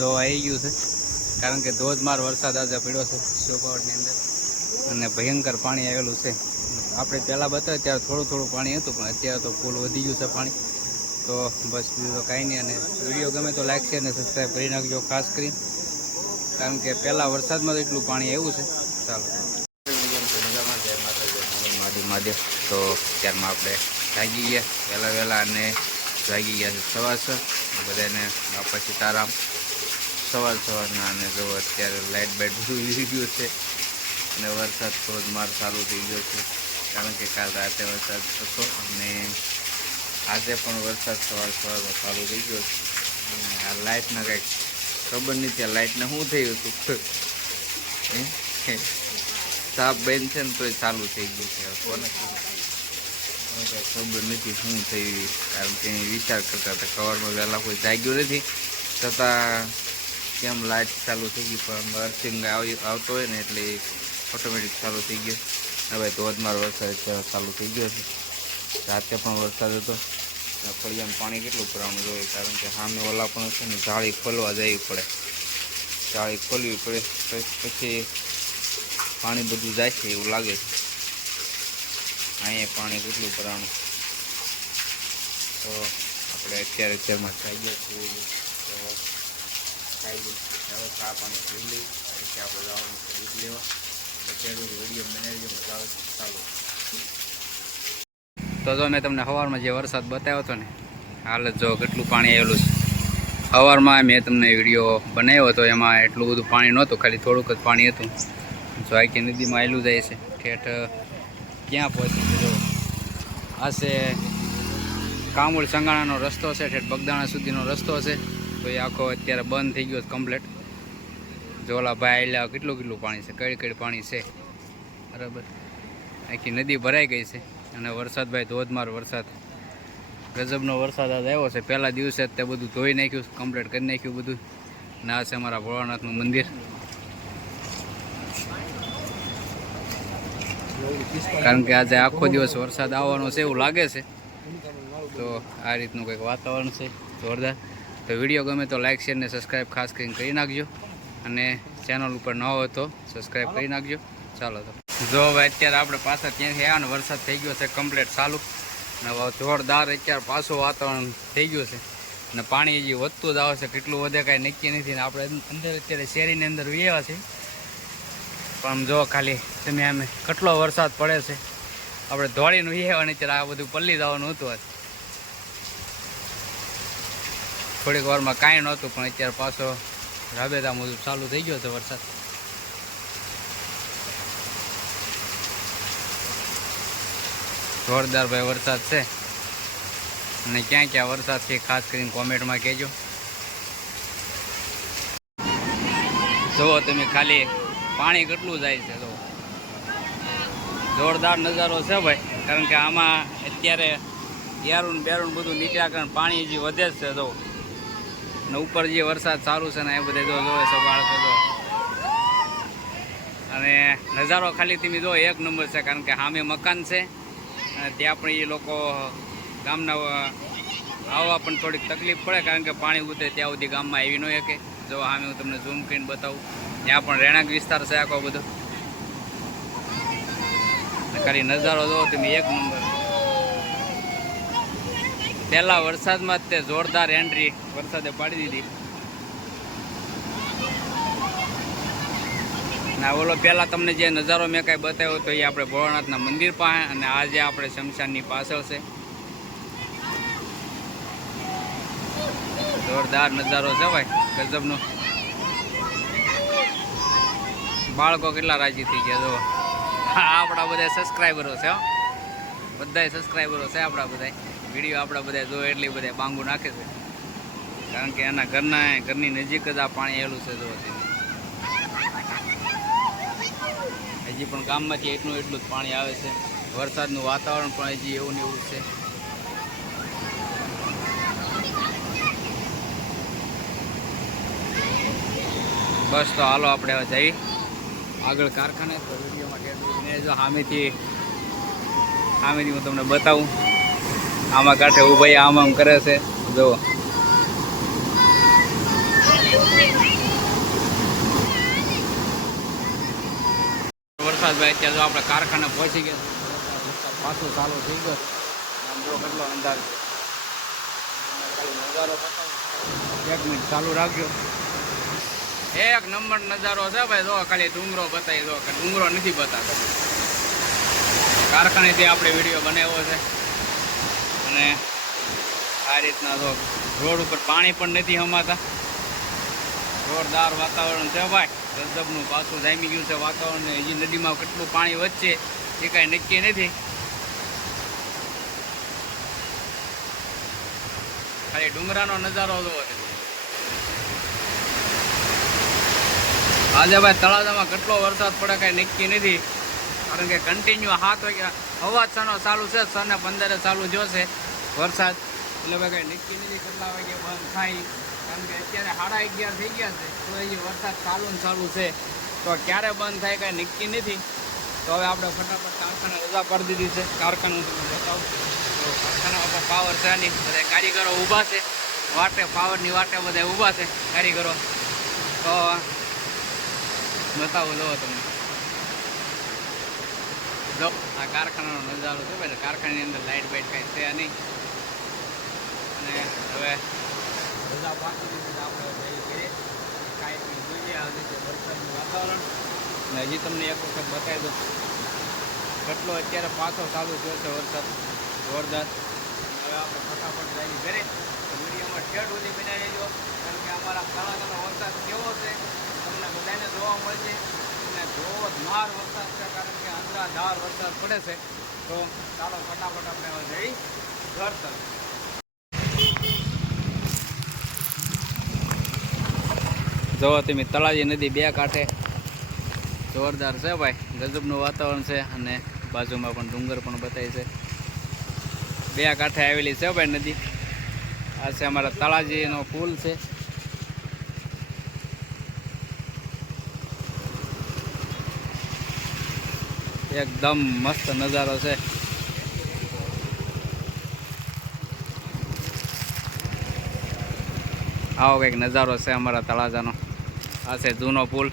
જો આવી ગયું છે, કારણ કે ધોધમાર વરસાદ આજે પડ્યો છે શોપાવડની અંદર અને ભયંકર પાણી આવેલું છે. આપણે પહેલાં બતાવ્યું ત્યારે થોડું થોડું પાણી હતું, પણ અત્યારે તો ફૂલ વધી ગયું છે પાણી. તો બસ બીજું તો કાંઈ નહીં. અને વિડીયો ગમે તો લાઈક શેર અને સબસ્ક્રાઈબ કરી નાખજો ખાસ કરીને, કારણ કે પહેલાં વરસાદમાં તો એટલું પાણી આવ્યું છે. ચાલો મજામાં જય માતાજી મહાદેવ. તો ત્યારમાં આપણે જાગી ગયા વહેલા અને જાગી ગયા છે સવાર બધાને બાપા સીતારામ સવારના. અને જો અત્યારે લાઇટ બાઇટ બધું વીરી ગયું છે અને વરસાદ ધોધમાર ચાલુ થઈ ગયો છે, કારણ કે કાલ રાતે વરસાદ હતો અને આજે પણ વરસાદ સવારમાં ચાલુ થઈ ગયો છે. આ લાઇટના કંઈક ખબર નહીં, ત્યાં લાઇટને શું થયું હતું, સાપ બેન છે ને તોય ચાલુ થઈ ગયું છે. કોને ખબર નથી શું થયું, કારણ કે વિચાર કરતા હતા સવારમાં વહેલા કોઈ જાગ્યું નથી, છતાં કેમ લાઇટ ચાલુ થઈ ગઈ. પણ અર્થિંગ આવતો હોય ને એટલે ઓટોમેટિક ચાલુ થઈ ગયો. હવે ધોધમાર વરસાદ ચાલુ થઈ ગયો છે. રાતે પણ વરસાદ હતો. ફળિયામાં પાણી કેટલું ભરાવાનું જોઈએ, કારણ કે સામે ઓલા પણ છે ને જાળી ખોલવા જવી પડે, જાળી ખોલવી પડે પછી પાણી બધું જાય છે એવું લાગે છે. અહીંયા પાણી કેટલું ભરાવાનું. તો આપણે અત્યારમાં ખાઈ ગયા છીએ, તો ખાઈ ગયું હવે ચા પાણી પી લઈ પછી આપણે જવાનું દૂધ લેવા. અત્યારે વિડીયો બનાવી મજા આવે છે. ચાલો તો જો મેં તમને સવારમાં જે વરસાદ બતાવ્યો હતો ને, હાલ જો કેટલું પાણી આવેલું છે. સવારમાં મેં તમને વિડીયો બનાવ્યો હતો, એમાં એટલું બધું પાણી નહોતું, ખાલી થોડુંક જ પાણી હતું. જો આખી નદીમાં આવેલું જાય છે. ઠેઠ ક્યાં પહોંચી જો આ છે કામોળ સંગાણાનો રસ્તો છે, ઠેઠ બગદાણા સુધીનો રસ્તો છે. તો એ આખો અત્યારે બંધ થઈ ગયો કમ્પ્લેટ. જોલા ભાઈ આવેલા કેટલું પાણી છે, કઈ પાણી છે બરાબર. આખી નદી ભરાઈ ગઈ છે અને વરસાદ ભાઈ ધોધમાર વરસાદ, ગજબનો વરસાદ આજ આવ્યો છે. પહેલા દિવસે તે બધું ધોઈ નાખ્યું, કમ્પ્લીટ કરી નાખ્યું બધું. અને આ છે અમારા ભોળાનાથનું મંદિર. કારણ કે આજે આખો દિવસ વરસાદ આવવાનો છે એવું લાગે છે. તો આ રીતનું કંઈક વાતાવરણ છે જોરદાર. તો વિડીયો ગમે તો લાઈક શેર ને સબસ્ક્રાઈબ ખાસ કરીને કરી નાખજો, અને ચેનલ ઉપર ન હોય તો સબસ્ક્રાઈબ કરી નાખજો. ચાલો તો જો હવે અત્યારે આપણે પાછા ત્યાંથી આવ્યા ને વરસાદ થઈ ગયો છે કમ્પ્લીટ ચાલુ, અને જોરદાર અત્યારે પાછું વાતાવરણ થઈ ગયું છે. અને પાણી હજી વધતું જ આવે છે, કેટલું વધે કાંઈ નક્કી નથી. ને આપણે અંદર અત્યારે શેરીની અંદર વ્યાવા છે, પણ જો ખાલી તમે આમે કેટલો વરસાદ પડે છે. આપણે દોડીને વ્યાવા ને અત્યારે આ બધું પલ્લી જવાનું હતું. થોડીક વારમાં કાંઈ નહોતું, પણ અત્યારે પાછો રાબેતા મુજબ ચાલુ થઈ ગયો છે વરસાદ. જોરદાર ભાઈ વરસાદ છે. અને ક્યાં ક્યાં વરસાદ છે ખાસ કરીને કોમેન્ટમાં કહેજો. જુઓ તમે ખાલી પાણી કેટલું જાય છે, જો જોરદાર નજારો છે ભાઈ. કારણ કે આમાં અત્યારે યારું બેરું બધું નીકળ્યા કારણ પાણી હજી વધે જ છે. જો અને ઉપર જે વરસાદ ચાલુ છે ને એ બધે જો જોવે છે બાળકો જો. અને નજારો ખાલી તમે જો એક નંબર છે, કારણ કે સામે મકાન છે અને ત્યાં પણ એ લોકો ગામના આવવા પણ થોડીક તકલીફ પડે, કારણ કે પાણી ઉતરે ત્યાં સુધી ગામમાં આવી ન શકે. જો સામે હું તમને ઝૂમ કરીને બતાવું, ત્યાં પણ રહેણાંક વિસ્તાર છે આખો બધો. ખાલી નજારો જો તમે એક નંબર. પહેલા વરસાદમાં જ તે જોરદાર એન્ટ્રી વરસાદે પાડી દીધી. ના ઓલો પહેલાં તમને જે નજારો મેં કાંઈ બતાવ્યો હતો એ આપણે ભોળાનાથના મંદિર પાસે, અને આજે આપણે શમશાનની પાછળ છે. જોરદાર નજારો છે ભાઈ, ગજબનો. બાળકો કેટલા રાજી થઈ ગયા જો. હા આપણા બધા સબસ્ક્રાઈબરો છે, બધા સબસ્ક્રાઈબરો છે આપણા બધા. વિડીયો આપણા બધા જો એટલી બધા બાંગુ નાખે છે, કારણ કે એના ઘરની નજીક જ આ પાણી આવેલું છે. જો હજી પણ ગામમાંથી એટલું જ પાણી આવે છે. વરસાદનું વાતાવરણ પણ હજી એવું ને એવું છે. બસ તો હાલો આપણે હવે જઈએ આગળ કારખાને. તો વિડીયોમાં જો સામેથી હું તમને બતાવું. આમાં કાંઠે ઊભાઈ આમ કરે છે જો. યુવરાજભાઈ અત્યારે જો આપણે કારખાને પહોંચી ગયા પાછું ચાલુ થઈ ગયો આમ જો કેટલો અંદાજ નજારો બતાવો 1 મિનિટ ચાલુ રાખજો એક નંબર નજારો છે ભાઈ જો ખાલી ડુંગરો બતાવી દો કે ડુંગરો નથી બતાવતો કારખાનેથી આપણે વિડીયો બનાવ્યો છે અને આ રીતના જો રોડ ઉપર પાણી પણ નથી હમાતા જોરદાર વાતાવરણ છે ભાઈ ગજબનું પાછું જામી ગયું છે વાતાવરણ ને હજી નદીમાં કેટલું પાણી વધશે એ કાંઈ નક્કી નથી ખાલી ડુંગરાનો નજારો જોવો છે આજે ભાઈ તળાજામાં કેટલો વરસાદ પડે કાંઈ નક્કી નથી કારણ કે કન્ટિન્યુ 7 વાગ્યા અવાજ સાનો ચાલુ છે 6:15 ચાલુ જોશે વરસાદ એટલે ભાઈ કાંઈ નક્કી નથી કેટલા વાગે બંધ થાય કારણ કે અત્યારે 11:30 થઈ ગયા છે તો હજી વરસાદ ચાલુ છે તો ક્યારે બંધ થાય કાંઈ નક્કી નથી તો હવે આપણે ફટાફટ કારખાને રજા કરી દીધી છે કારખાનું તમને બતાવું તો કારખાના ઉપર પાવર છે નહીં બધા કારીગરો ઊભા છે વાટે પાવરની વાટે બધા ઊભા છે કારીગરો તો બતાવું લો તમને જો આ કારખાનાનો નજારો છે ભાઈ કારખાનાની અંદર લાઇટ બાઇટ કાંઈ છે નહીં અને હવે રજા પાકી દીધી આપણે જઈ કરીએ કાંઈ જોઈએ આ રીતે વરસાદનું વાતાવરણ અને હજી તમને એક વખત બતાવી દઉં કેટલો અત્યારે પાછો ચાલુ થયો છે વરસાદ જોરદાર હવે આપણે ફટાફટ જઈએ ઘરે તો વિડીયોમાં ઠેઠ સુધી બનાવી દેજો કારણ કે અમારા તળાજાનો વરસાદ કેવો છે તમને બધાને જોવા મળશે અને જોરદાર વરસાદ છે કારણ કે અંધાધાર વરસાદ પડે છે તો ચાલો ફટાફટ આપણે હવે જઈ ઘર તરફ જોવો તમે તળાજી નદી 2 કાંઠે જોરદાર છે ભાઈ ગજબનું વાતાવરણ છે અને બાજુમાં પણ ડુંગર પણ બતાવી છે 2 કાંઠે આવેલી છે ભાઈ નદી આ છે અમારા તળાજીનો પુલ છે એકદમ મસ્ત નજારો છે આવો કંઈક નજારો છે અમારા તળાજાનો આ છે જૂનો પુલ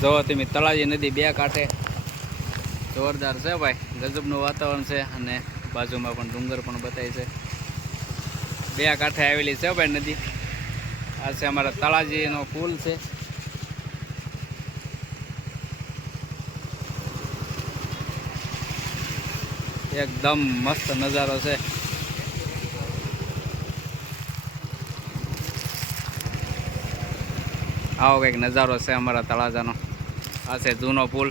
જોવો તમે તળાજી નદી 2 કાંઠે જોરદાર છે ભાઈ ગજબનું વાતાવરણ છે અને બાજુમાં પણ ડુંગર પણ બતાવી છે 2 કાંઠે આવેલી છે ભાઈ નદી આ છે અમારા તળાજીનો પુલ છે એકદમ મસ્ત નજારો છે આવો કંઈક નજારો છે અમારા તળાજાનો આ છે જૂનો પુલ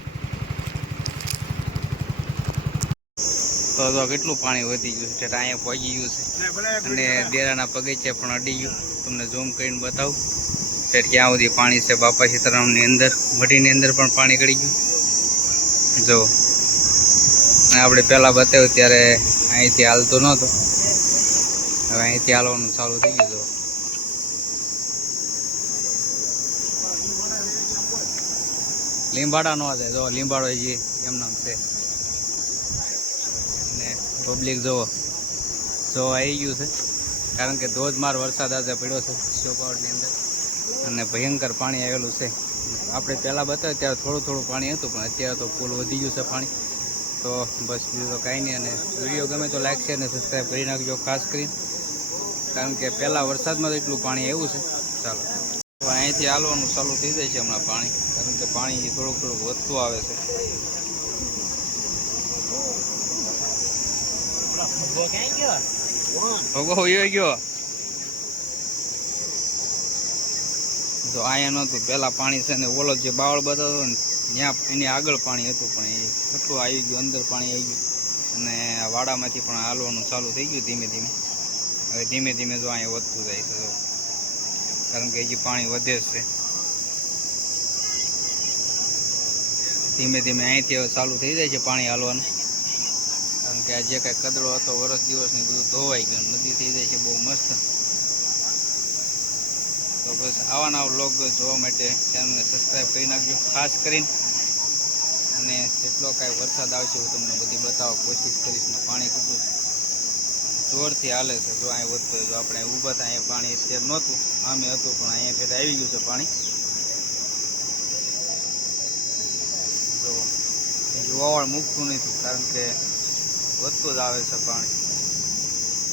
તો કેટલું પાણી વધી ગયું છે અહીંયા પહોંચી ગયું છે અને દેરાના બગીચે પણ અડી ગયું તમને ઝૂમ કરીને બતાવું ત્યારે ક્યાં સુધી પાણી છે બાપા સીતારામની અંદર મઢીની અંદર પણ પાણી ગળી ગયું જો અને આપણે પહેલાં બતાવ્યું ત્યારે અહીંથી હાલતું નહોતું હવે અહીંથી હાલવાનું ચાલુ થઈ ગયું જો લીંબાડા નો છે જો લીંબાડો જે એમનામ છે અને પબ્લિક જોવો આવી ગયું છે કારણ કે ધોધમાર વરસાદ આજે પડ્યો છે શોપાવડની અંદર અને ભયંકર પાણી આવેલું છે આપણે પહેલાં બતાવ્યું ત્યારે થોડું પાણી હતું પણ અત્યારે તો ફૂલ વધી ગયું છે પાણી તો બસ બીજું તો કાંઈ નહીં અને વિડીયો ગમે તો લાઈક શેર અને સબસ્ક્રાઈબ કરી નાખજો ખાસ કરીને કારણ કે પહેલાં વરસાદમાં તો એટલું પાણી આવ્યું છે ચાલો તો અહીંથી હાલવાનું ચાલુ થઈ જાય છે હમણાં પાણી કારણ કે પાણી થોડુંક વધતું આવે છે ભગો ગયો તો અહીંયા નહોતું પહેલાં પાણી છે ને ઓલો જે બાવળ બતાવતો ને ત્યાં એની આગળ પાણી હતું પણ એ કેટલું આવી ગયું અંદર પાણી આવી ગયું અને આ વાડામાંથી પણ હાલવાનું ચાલુ થઈ ગયું ધીમે ધીમે હવે ધીમે ધીમે જો અહીંયા વધતું જાય છે જો કારણ કે હજી પાણી વધે છે ધીમે ધીમે અહીંથી હવે ચાલુ થઈ જાય છે પાણી હાલવાનું કારણ કે આ જે કાંઈ કદડો હતો વરસ દિવસની બધું ધોવાઈ ગયું નદી થઈ જાય છે બહુ મસ્ત તો બસ આવા નવા વ્લોગ જોવા માટે ચેનલને સબસ્ક્રાઈબ કરી નાખજો ખાસ કરીને અને જેટલો કાંઈ વરસાદ આવશે હું તમને બધી બતાવવા કોશિશ કરીશ ને પાણી કેટલું જોરથી હાલે છે. જો અહીં વધતું જો આપણે ઊભા થાય અહીંયા પાણી અત્યારે નહોતું, આમે હતું પણ અહીંયા ફેર આવી ગયું છે પાણી. જો વાવળ મૂકતું નથી કારણ કે વધતું જ આવે છે પાણી.